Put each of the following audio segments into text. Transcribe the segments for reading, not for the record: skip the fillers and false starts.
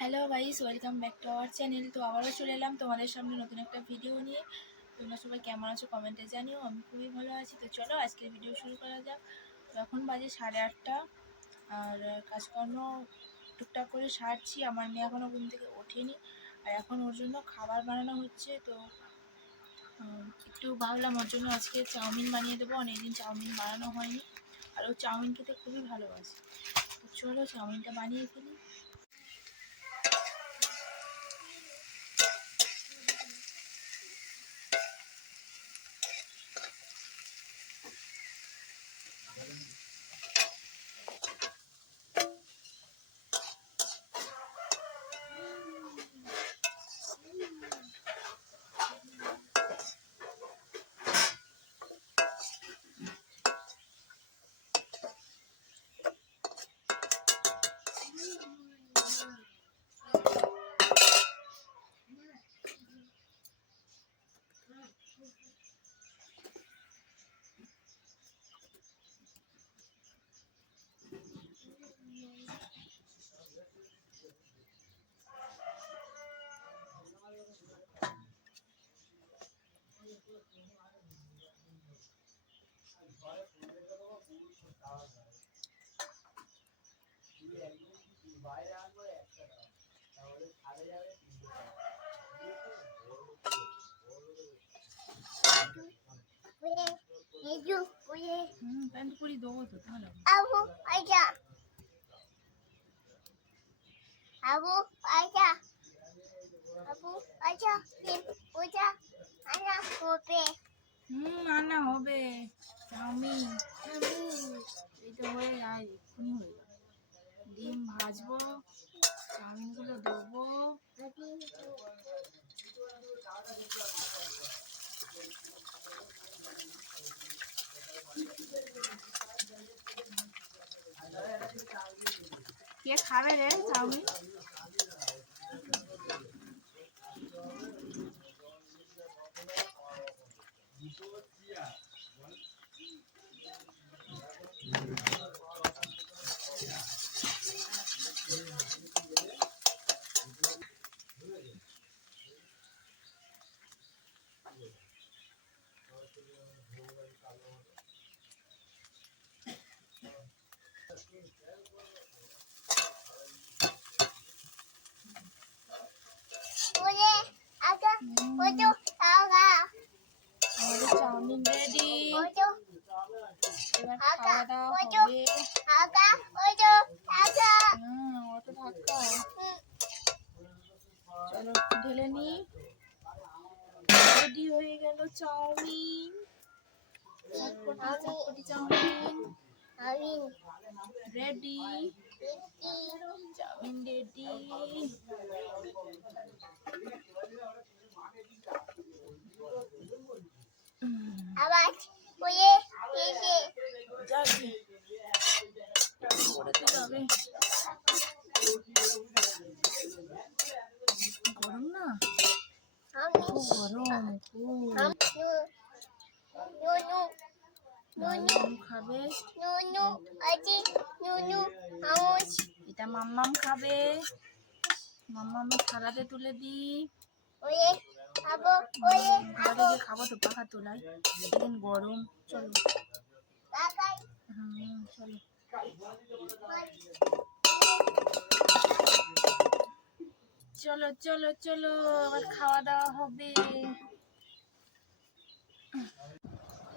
Hello guys, welcome back to our channel. তো আবারও চলে এলাম তোমাদের সামনে নতুন একটা ভিডিও নিয়ে। তোমরা সবাই কেমন আছো কমেন্টে জানিও। আমি খুবই ভালো আছি। তো চলো আজকের ভিডিও শুরু করা যাক। তো এখন বাজে 8:30 আর কাজকর্ম টুকটাক করে সারছি। আমার মেয়ে এখনও ঘুম থেকে ওঠেনি, আর এখন ওর জন্য খাবার বানানো হচ্ছে। তো একটু ভাবলাম ওর জন্য আজকে চাউমিন বানিয়ে দেবো। অনেকদিন চাউমিন বানানো হয়নি, আর ও চাউমিন খেতে খুবই ভালোবাসে। তো চলো চাউমিনটা বানিয়ে ফেলি। প্যান্ট পরি দেবো তো তাহলে। Abu aja. Abu aja. Abu aja. Tim uja. Anak kopi. রান্না হবে চাউমিন। এই তো হয়ে যায়, এক্ষুনি হয়ে যাবে। ডিম ভাজবো, চাউমিনগুলো দেবো। কে খাবে রে chowmein? Boleh agak bodoh agak. আমাদের চাউমিন রেডি। Bodoh এবার খাওয়া agak. দাওয়া Bodoh হবে। agak. Bodoh agak. অত ধাক্কা। চলো ঢেলে নি। রেডি হয়ে গেল chowmein. Chotpoti chotpoti chowmein Amin. Ready. Ini. Chowmein ready. Awas. Boleh isi. যাবে করে তো যাবে। গরম না, Amin. খুব গরম খুব। Nunu. মাম্মাম খাবে, Nunu. Aji. Nunu. Haus. এটা মাম্মাম খাবে। মাম্মামের থালাতে তুলে দি। Boleh. Abu. Boleh. ঘরে Abu. গিয়ে খাবো তো পাখা তোলায়, এদিন গরম। চলো Pakai. চলো। চলো চলো চলো আবার খাওয়া দাওয়া হবে।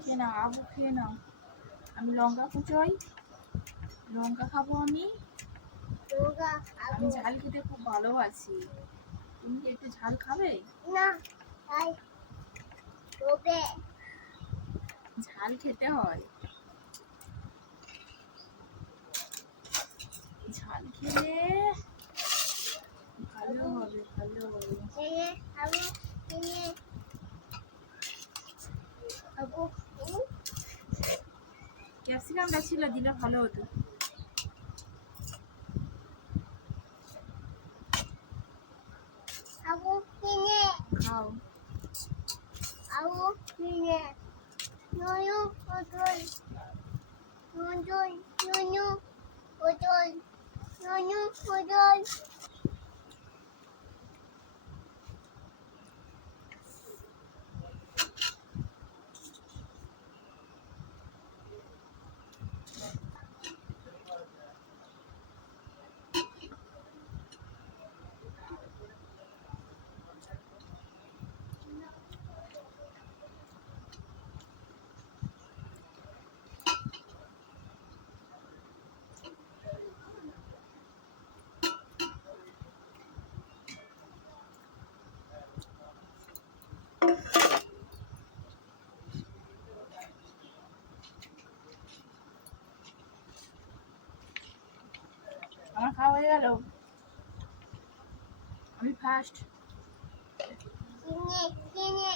খেয়ে নাও আবু, খেয়ে নাও। আমি লঙ্কা কুচোই, লঙ্কা খাবো আমি। Yoga. আমি Abu. ঝাল খেতে খুব ভালোবাসি। তুমি কি একটু ঝাল খাবে? Na. Hai. Bobe. ঝাল খেতে হয়, ঝাল খেলে ভালো হবে ভালো। Ini. Abu. Ini. Abu. Ini. ক্যাপসিকামটা ছিল, দিলে ভালো হতো। Abu. Ini. খাও। Abu. Ini. Nunu. Odol. Nunu. Nunu. Odol. Nunu. Odol. হয়ে গেল, আমি ফার্স্ট। চিনি চিনি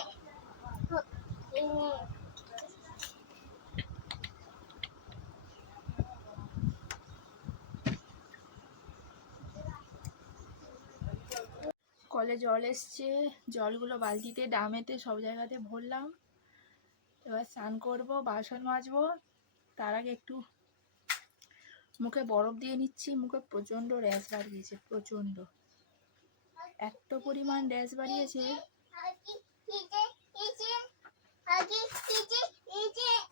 চিনি কলে জল এসছে, জলগুলো বালতিতে ড্রামেতে সব জায়গাতে ভরলাম। এবার স্নান করবো, বাসন মাজবো। তার আগে একটু মুখে বরফ দিয়ে নিচ্ছি। মুখে প্রচণ্ড র্যাশ বাড়িয়েছে, প্রচণ্ড, এত পরিমাণ র্যাশ বাড়িয়েছে।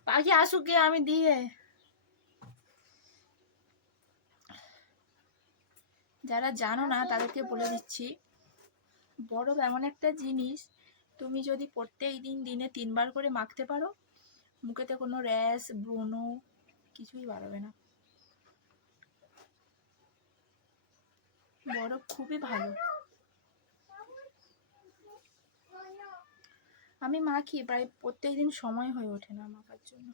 পাখি আসুক গে, আমি দিয়ে। যারা জানো না তাদেরকে বলে দিচ্ছি, বরফ এমন একটা জিনিস, তুমি যদি প্রত্যেক দিন দিনে 3 বার করে মাখতে পারো, মুখেতে কোনো র্যাশ ব্রণ কিছুই বাড়বে না। বরফ খুবই ভালো। আমি মাখি, প্রায় প্রত্যেক দিন সময় হয়ে ওঠে না মাখার জন্য।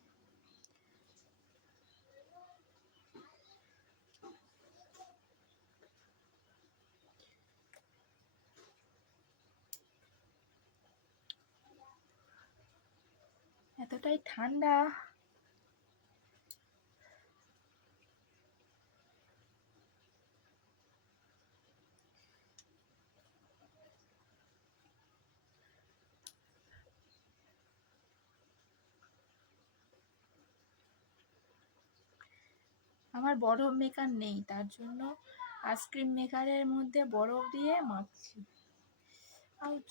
এতটাই ঠান্ডা, আমার বরফ মেকার নেই, তার জন্য আইসক্রিম মেকারের মধ্যে বরফ দিয়ে মাখছি। আউচ!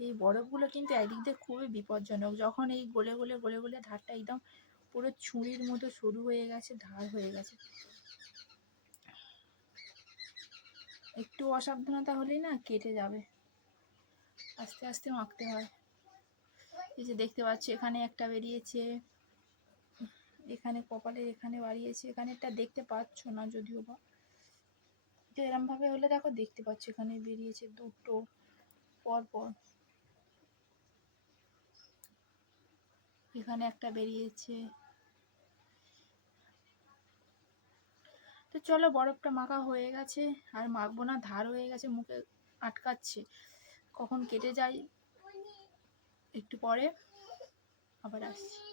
এই বরফগুলো কিন্তু একদিক দিয়ে খুবই বিপজ্জনক। যখন এই গলে গলে গলে গলে ধারটা একদম পুরো ছুরির মতো সরু হয়ে গেছে, ধার হয়ে গেছে, একটু অসাবধানতা হলেই না কেটে যাবে। আস্তে আস্তে মাখতে হয়। এই যে দেখতে পাচ্ছ, এখানে একটা বেরিয়েছে, এখানে কপালের এখানে বাড়িয়েছে, এখানে একটা দেখতে পাচ্ছ না যদিও বা, এরম ভাবে হলে দেখো দেখতে পাচ্ছ, এখানে বেরিয়েছে দুটো পর পর, এখানে একটা বেরিয়েছে। তো চলো, বরফটা মাখা হয়ে গেছে, আর মাখবো না, ধার হয়ে গেছে, মুখে আটকাচ্ছে, কখন কেটে যায়। একটু পরে আবার আসছি।